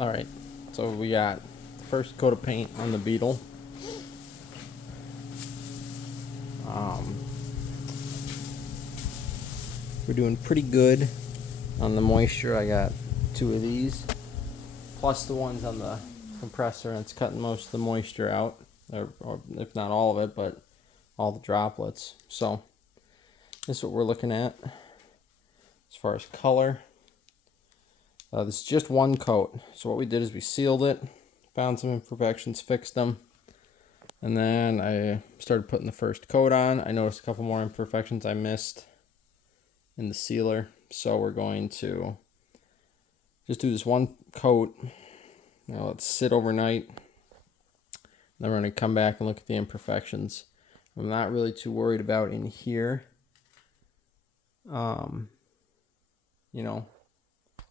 Alright, so we got the first coat of paint on the Beetle. Um, we're doing pretty good on the moisture. I got 2 of these, plus the ones on the compressor, and it's cutting most of the moisture out, or if not all of it, but all the droplets. So this is what we're looking at as far as color. This is just one coat. So what we did is we sealed it, found some imperfections, fixed them, and then I started putting the first coat on. I noticed a couple more imperfections I missed in the sealer, so we're going to just do this one coat. Now let's sit overnight. Then we're going to come back and look at the imperfections. I'm not really too worried about in here. You know,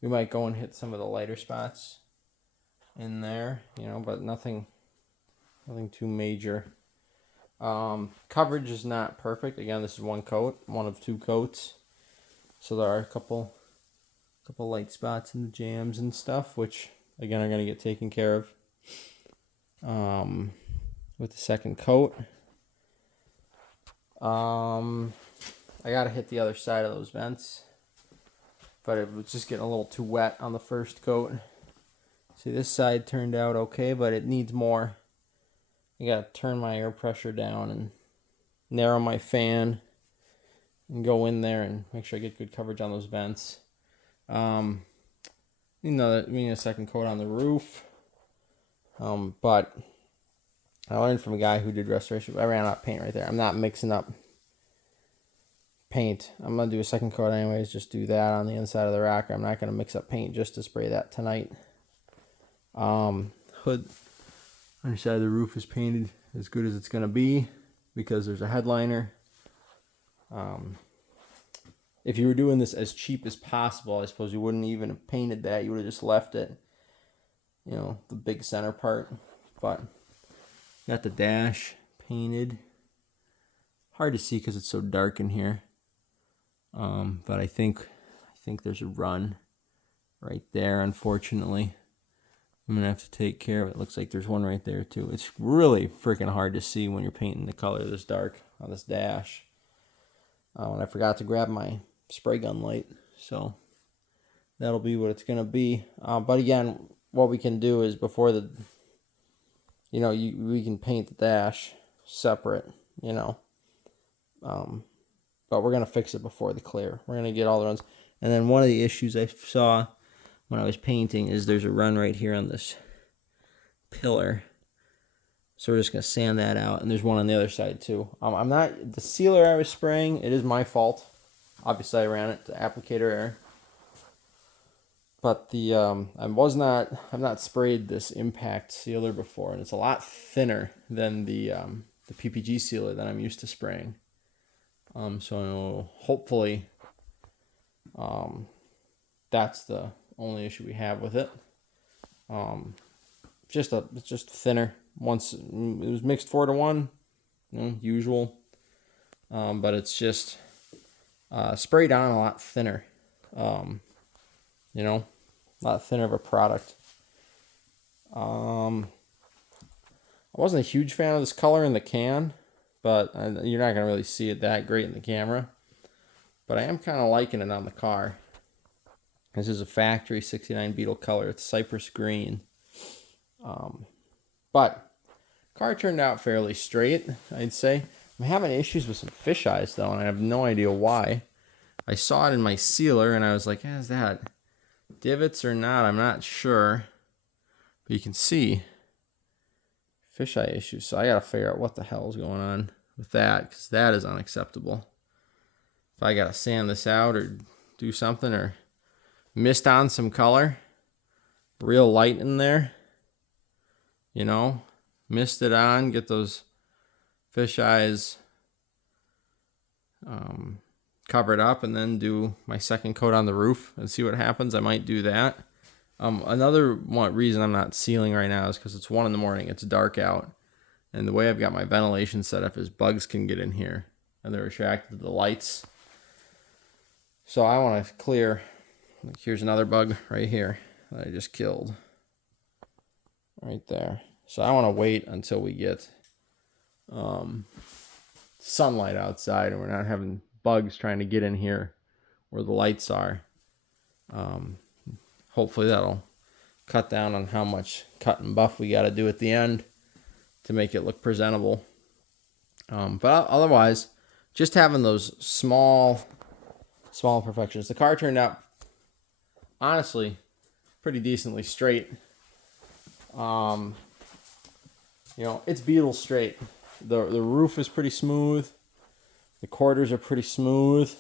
we might go and hit some of the lighter spots in there, you know, but nothing too major. Coverage is not perfect. Again, this is one coat, one of 2 coats. So there are a couple light spots in the jams and stuff, which again are going to get taken care of with the second coat. I got to hit the other side of those vents, but it was just getting a little too wet on the first coat. See, this side turned out okay, but it needs more. I got to turn my air pressure down and narrow my fan and go in there and make sure I get good coverage on those vents. We need a second coat on the roof. But I learned from a guy who did restoration. I ran out of paint right there. I'm not mixing up paint. I'm going to do a second coat anyways. Just do that on the inside of the rocker. I'm not going to mix up paint just to spray that tonight. Hood underside of the roof is painted as good as it's going to be because there's a headliner. If you were doing this as cheap as possible, I suppose you wouldn't even have painted that. You would have just left it, you know, the big center part. But got the dash painted. Hard to see because it's so dark in here. But I think there's a run right there, unfortunately. I'm going to have to take care of it. Looks like there's one right there, too. It's really freaking hard to see when you're painting the color this dark on this dash. And I forgot to grab my spray gun light, so that'll be what it's going to be. But again, what we can do is before the, you know, we can paint the dash separate, you know. But we're going to fix it before the clear. We're going to get all the runs. And then one of the issues I saw when I was painting is there's a run right here on this pillar. So we're just going to sand that out. And there's one on the other side too. I'm not, the sealer I was spraying, it is my fault. Obviously I ran it to applicator error. But the, I've not sprayed this impact sealer before. And it's a lot thinner than the PPG sealer that I'm used to spraying. So hopefully, that's the only issue we have with it. It's just thinner. Once it was mixed 4-to-1, you know, usual. But it's just sprayed on a lot thinner. You know, a lot thinner of a product. I wasn't a huge fan of this color in the can, but you're not going to really see it that great in the camera. But I am kind of liking it on the car. This is a factory 69 Beetle color. It's cypress green. But car turned out fairly straight, I'd say. I'm having issues with some fisheyes, though, and I have no idea why. I saw it in my sealer, and I was like, is that divots or not? I'm not sure. But you can see fisheye issues, so I gotta figure out what the hell is going on with that, because that is unacceptable. If I gotta sand this out or do something, or mist on some color, real light in there, you know, mist it on, get those fisheyes covered up, and then do my second coat on the roof and see what happens. I might do that. Another reason I'm not sealing right now is because it's 1 a.m. It's dark out. And the way I've got my ventilation set up is bugs can get in here. And they're attracted to the lights. So I want to clear. Like, here's another bug right here that I just killed. right there. So I want to wait until we get sunlight outside and we're not having bugs trying to get in here where the lights are. Hopefully that'll cut down on how much cut and buff we got to do at the end to make it look presentable. But otherwise, just having those small perfections. The car turned out, honestly, pretty decently straight. It's Beetle straight. The roof is pretty smooth. The quarters are pretty smooth.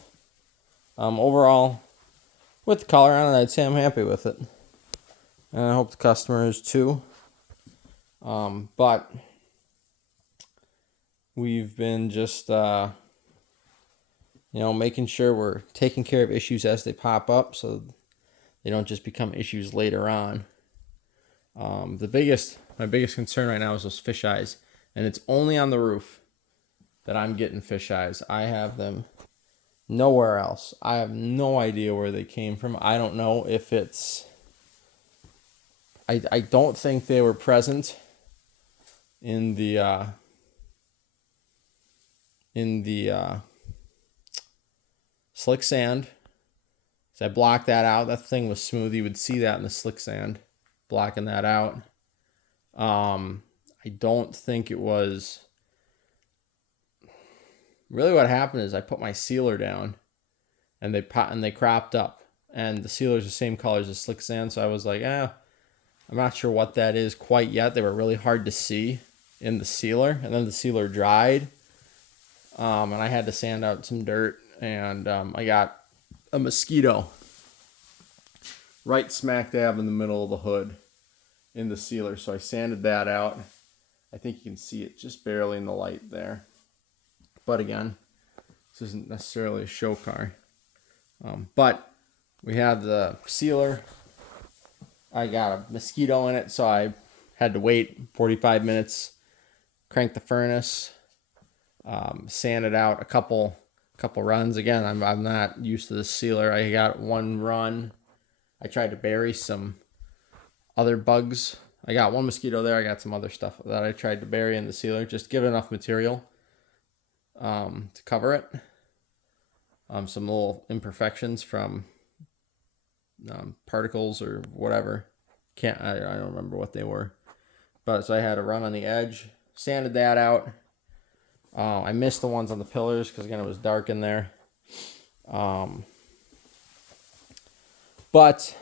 Overall, with the color on it, I'd say I'm happy with it. And I hope the customer is too. But we've been just, making sure we're taking care of issues as they pop up so they don't just become issues later on. My biggest concern right now is those fish eyes. And it's only on the roof that I'm getting fish eyes. I have them nowhere else. I have no idea where they came from. I don't know if it's... I don't think they were present in the slick sand. So I blocked that out. That thing was smooth. You would see that in the slick sand, blocking that out. I don't think it was... Really what happened is I put my sealer down and they cropped up. And the sealer is the same color as the slick sand. So I was like, I'm not sure what that is quite yet. They were really hard to see in the sealer. And then the sealer dried. And I had to sand out some dirt. And I got a mosquito right smack dab in the middle of the hood in the sealer. So I sanded that out. I think you can see it just barely in the light there. But again, this isn't necessarily a show car. But we have the sealer. I got a mosquito in it, so I had to wait 45 minutes, crank the furnace, sand it out a couple runs. Again, I'm not used to the sealer. I got one run. I tried to bury some other bugs. I got one mosquito there. I got some other stuff that I tried to bury in the sealer. Just give it enough material to cover it. Some little imperfections from particles or whatever. I don't remember what they were. But so I had a run on the edge. Sanded that out. I missed the ones on the pillars because again it was dark in there. But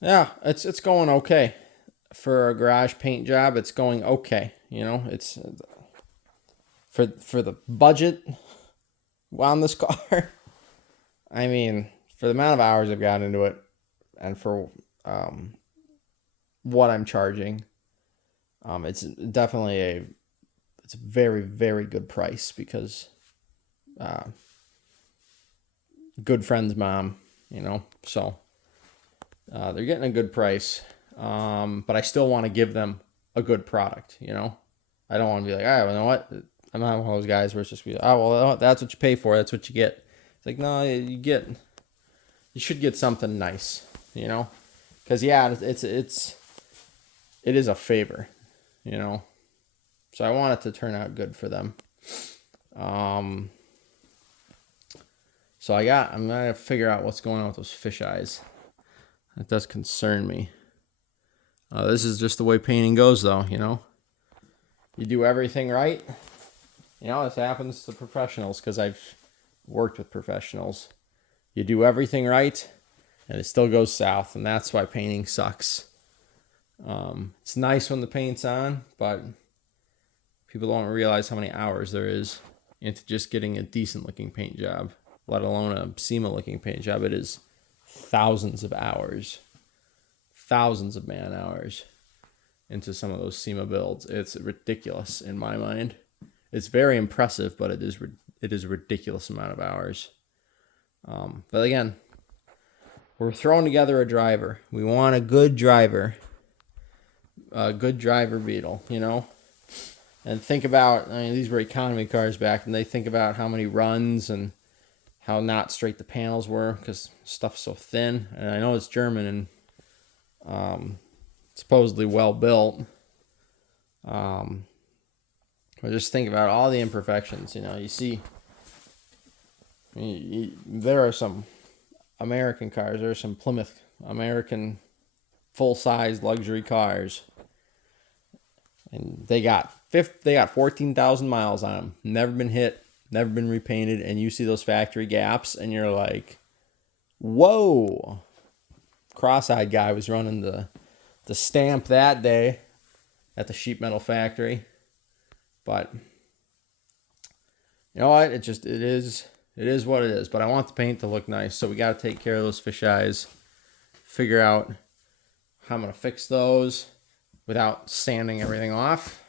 yeah, it's going okay for a garage paint job. It's going okay. It's for the budget on this car. I mean, for the amount of hours I've gotten into it, and for what I'm charging, it's definitely a very, very good price because good friend's mom, so they're getting a good price. But I still want to give them a good product, I don't want to be like, you know what? I'm not one of those guys where it's just be, that's what you pay for. That's what you get. It's like, no, you should get something nice, because it is a favor, so I want it to turn out good for them. So I'm gonna figure out what's going on with those fish eyes. That does concern me. This is just the way painting goes, though. You do everything right. This happens to professionals because I've worked with professionals. You do everything right, and it still goes south, and that's why painting sucks. It's nice when the paint's on, but people don't realize how many hours there is into just getting a decent-looking paint job, let alone a SEMA-looking paint job. It is thousands of hours, thousands of man-hours into some of those SEMA builds. It's ridiculous in my mind. It's very impressive, but it is a ridiculous amount of hours. But again, we're throwing together a driver. We want a good driver Beetle, And think about, these were economy cars back, and they think about how many runs and how not straight the panels were because stuff's so thin. And I know it's German, and supposedly well built. But just think about all the imperfections. You know, you see, there are some American cars. There are some Plymouth American full-size luxury cars, and they got 14,000 miles on them. Never been hit, never been repainted, and you see those factory gaps, and you're like, whoa. Cross-eyed guy was running the stamp that day at the sheet metal factory. But you know what? It is what it is. But I want the paint to look nice, so we got to take care of those fish eyes. Figure out how I'm gonna fix those without sanding everything off,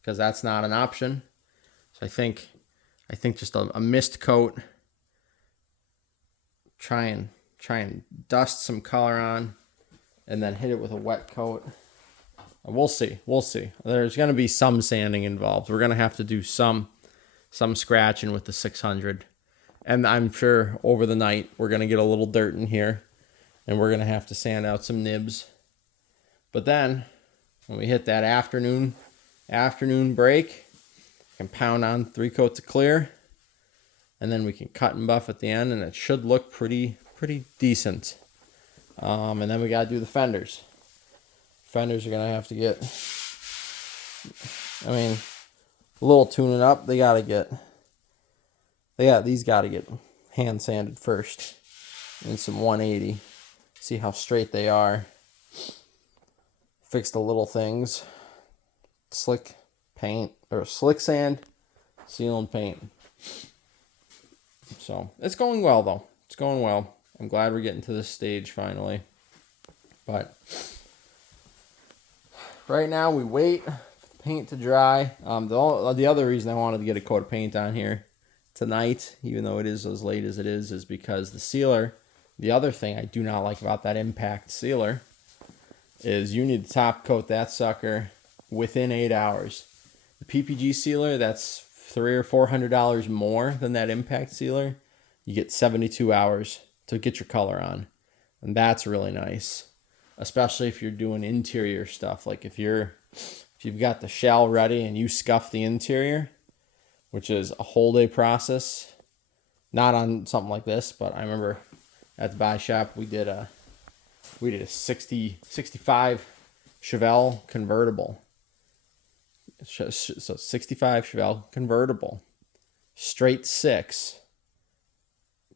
because that's not an option. So I think just a mist coat. Try and dust some color on, and then hit it with a wet coat. We'll see. There's going to be some sanding involved. We're going to have to do some scratching with the 600. And I'm sure over the night we're going to get a little dirt in here, and we're going to have to sand out some nibs. But then when we hit that afternoon break, we can pound on 3 coats of clear, and then we can cut and buff at the end, and it should look pretty decent. And then we got to do the fenders. Fenders are going to have to get, I mean, a little tuning up. These got to get hand sanded first in some 180. See how straight they are. Fix the little things. Slick paint, or slick sand, seal and paint. So it's going well though. It's going well. I'm glad we're getting to this stage finally. But right now we wait for the paint to dry. The other reason I wanted to get a coat of paint on here tonight, even though it is as late as it is because the sealer, the other thing I do not like about that impact sealer is you need to top coat that sucker within 8 hours. The PPG sealer, that's $300 or $400 more than that impact sealer. You get 72 hours to get your color on, and that's really nice, especially if you're doing interior stuff. Like if you've got the shell ready and you scuff the interior, which is a whole day process. Not on something like this, but I remember at the buy shop we did a 65 Chevelle convertible. So 65 Chevelle convertible, straight 6,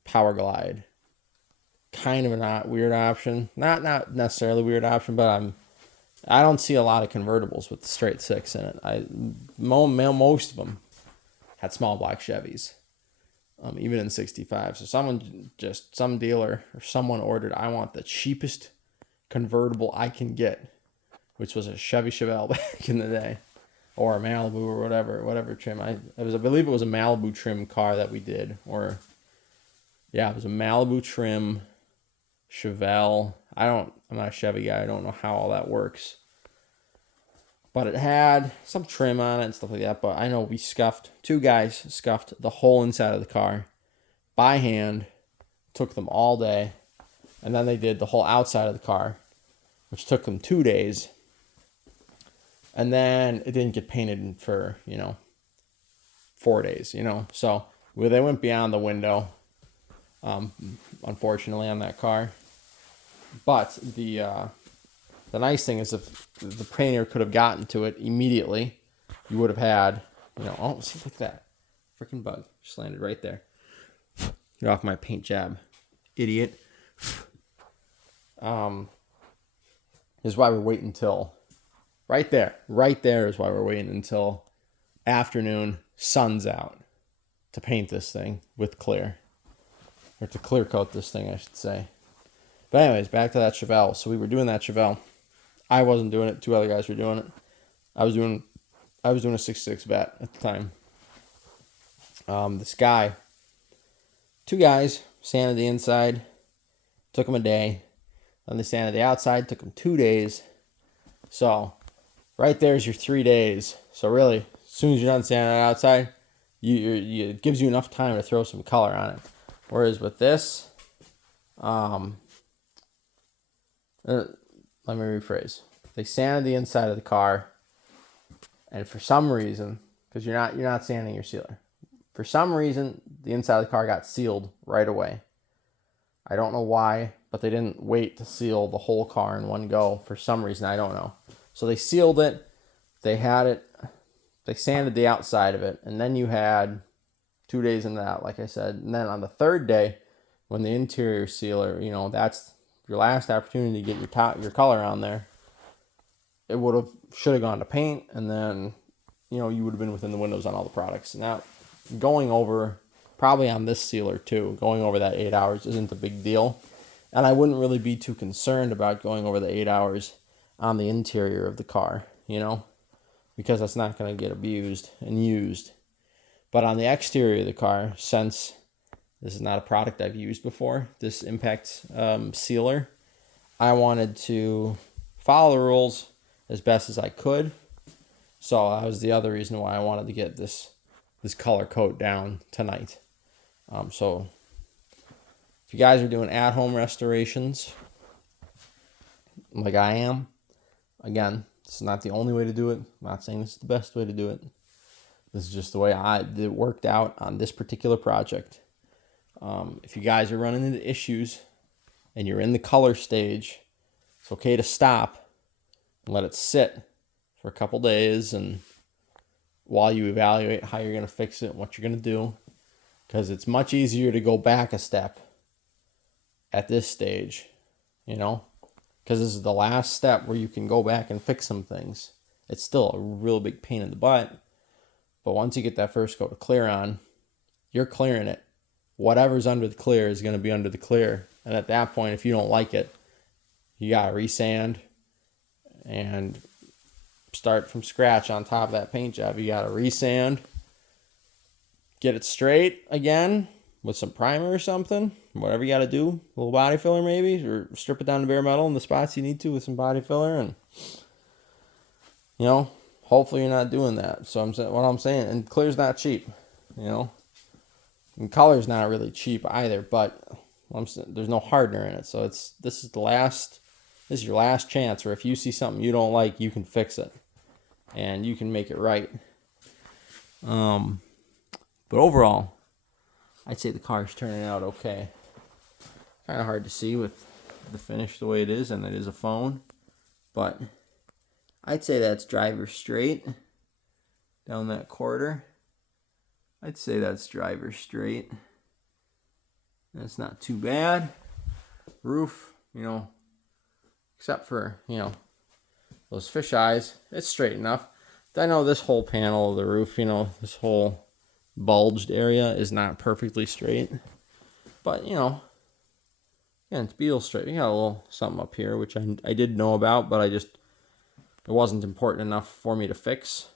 power glide. Kind of a weird option. Not necessarily a weird option, but I don't see a lot of convertibles with the straight 6 in it. Most of them had small block Chevys, even in 65. So some dealer or someone ordered, I want the cheapest convertible I can get, which was a Chevy Chevelle back in the day, or a Malibu or whatever trim. I believe it was a Malibu trim car that we did, it was a Malibu trim Chevelle. I'm not a Chevy guy. I don't know how all that works. But it had some trim on it and stuff like that. But I know two guys scuffed the whole inside of the car by hand. Took them all day. And then they did the whole outside of the car, which took them 2 days. And then it didn't get painted for, 4 days, So they went beyond the window, unfortunately, on that car. But the nice thing is if the painter could have gotten to it immediately, you would have had, see, look at that. Freaking bug just landed right there. Get off my paint job, idiot. This is why we're waiting until right there is why we're waiting until afternoon, sun's out, to paint this thing with clear, or to clear coat this thing, I should say. But anyways, back to that Chevelle. So we were doing that Chevelle. I wasn't doing it. 2 other guys were doing it. I was doing a 6.6 vat at the time. This guy, 2 guys sanded the inside. Took them a day. Then they sanded the outside. Took them 2 days. So right there's your 3 days. So really, as soon as you're done sanding it outside, it gives you enough time to throw some color on it. Whereas with this, let me rephrase. they sanded the inside of the car, and for some reason, because you're not sanding your sealer, for some reason the inside of the car got sealed right away. I don't know why, but they didn't wait to seal the whole car in one go. For some reason, I don't know. So they sealed it. They had it. They sanded the outside of it, and then you had 2 days into that, like I said. And then on the third day, when the interior sealer, that's your last opportunity to get your color on there. It should have gone to paint, and then you would have been within the windows on all the products. Now, going over, probably on this sealer too, going over that 8 hours isn't a big deal. And I wouldn't really be too concerned about going over the 8 hours on the interior of the car, because that's not going to get abused and used. But on the exterior of the car, since this is not a product I've used before, this impact sealer, I wanted to follow the rules as best as I could. So that was the other reason why I wanted to get this color coat down tonight. So if you guys are doing at-home restorations, like I am, again, this is not the only way to do it. I'm not saying this is the best way to do it. This is just the way it worked out on this particular project. If you guys are running into issues and you're in the color stage, it's okay to stop and let it sit for a couple days, and while you evaluate how you're going to fix it and what you're going to do, because it's much easier to go back a step at this stage, because this is the last step where you can go back and fix some things. It's still a real big pain in the butt, but once you get that first coat of clear on, you're clearing it. Whatever's under the clear is going to be under the clear, and at that point, if you don't like it, you got to resand and start from scratch on top of that paint job. You got to resand, get it straight again with some primer or something, whatever you got to do, a little body filler maybe, or strip it down to bare metal in the spots you need to with some body filler, and hopefully you're not doing that. So what I'm saying, and clear's not cheap, and color's not really cheap either, but there's no hardener in it, so this is your last chance where if you see something you don't like, you can fix it and you can make it right. But overall, I'd say the car's turning out okay. Kind of hard to see with the finish the way it is, and it is a phone, but I'd say that's driver straight down that quarter. I'd say that's driver straight. That's not too bad. Roof, except for, those fish eyes, it's straight enough. I know this whole panel of the roof, this whole bulged area is not perfectly straight. But, it's Beetle straight. We got a little something up here, which I did know about, but it wasn't important enough for me to fix.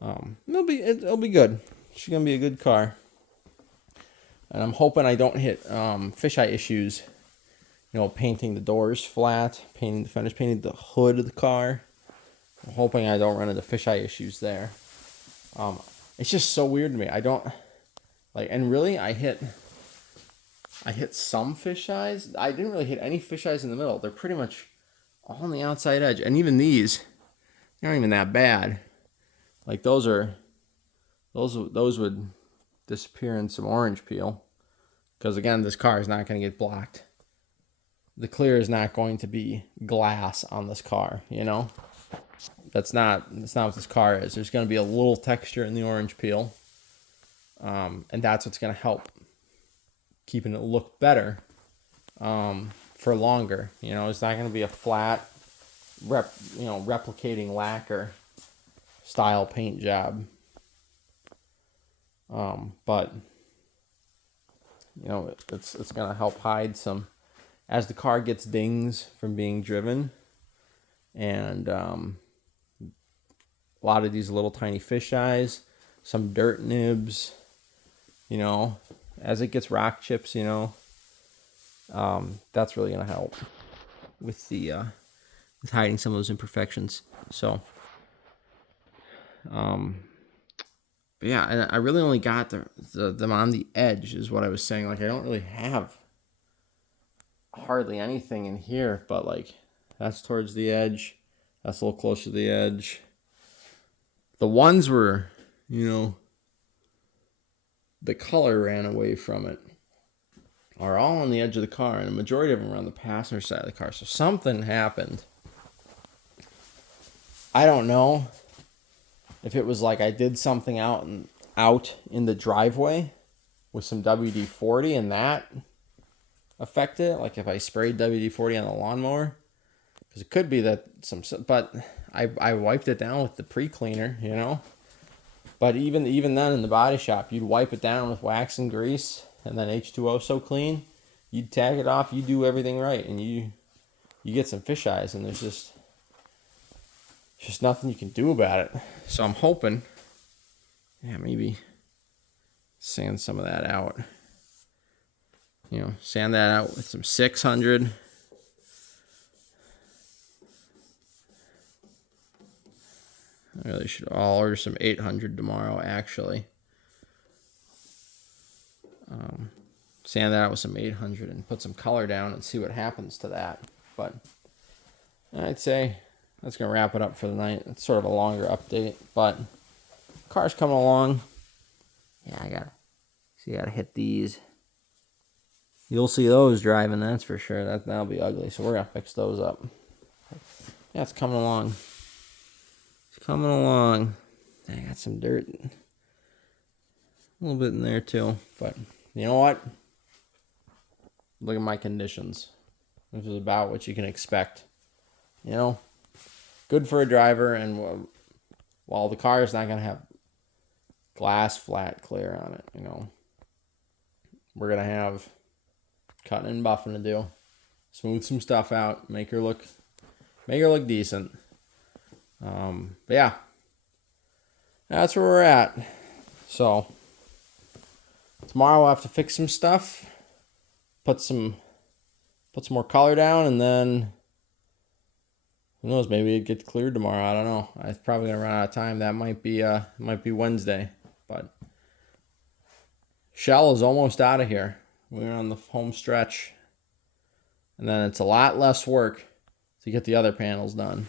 It'll be good. She's gonna be a good car, and I'm hoping I don't hit fisheye issues. Painting the doors flat, painting the fenders, painting the hood of the car. I'm hoping I don't run into fisheye issues there. It's just so weird to me. I don't and really, I hit some fisheyes. I didn't really hit any fisheyes in the middle. They're pretty much all on the outside edge, and even these, they're not even that bad. Like those would disappear in some orange peel, because again, this car is not going to get blocked. The clear is not going to be glass on this car, That's not what this car is. There's going to be a little texture in the orange peel, and that's what's going to help keeping it look better for longer. It's not going to be a flat, replicating lacquer style paint job. But it's going to help hide some, as the car gets dings from being driven, and a lot of these little tiny fish eyes, some dirt nibs, as it gets rock chips, that's really going to help with with hiding some of those imperfections. So, yeah, and I really only got them on the edge, is what I was saying. I don't really have hardly anything in here, but That's towards the edge. That's a little closer to the edge. The ones were, the color ran away from it. Are all on the edge of the car, and the majority of them are on the passenger side of the car. So something happened. I don't know if it was like I did something out in the driveway with some WD-40 and that affected it. Like if I sprayed WD-40 on the lawnmower, because it could be that but I wiped it down with the pre-cleaner, But even then in the body shop, you'd wipe it down with wax and grease and then H2O so clean, you'd tag it off, you do everything right, and you get some fish eyes, and there's just nothing you can do about it. So I'm hoping, maybe sand some of that out. Sand that out with some 600. I really should order some 800 tomorrow, actually. Sand that out with some 800 and put some color down and see what happens to that. But I'd say that's going to wrap it up for the night. It's sort of a longer update, but car's coming along. Yeah, I gotta hit these. You'll see those driving, that's for sure. That'll be ugly, so we're going to fix those up. Yeah, it's coming along. It's coming along. I got some dirt. A little bit in there, too. But you know what? Look at my conditions. This is about what you can expect. Good for a driver, and while the car is not going to have glass flat clear on it, we're going to have cutting and buffing to do. Smooth some stuff out, make her look decent. But yeah, that's where we're at. So tomorrow we'll have to fix some stuff, put some more color down, and then who knows, maybe it gets cleared tomorrow. I don't know. I'm probably gonna run out of time. That might be Wednesday, but Shell is almost out of here. We're on the home stretch, and then it's a lot less work to get the other panels done.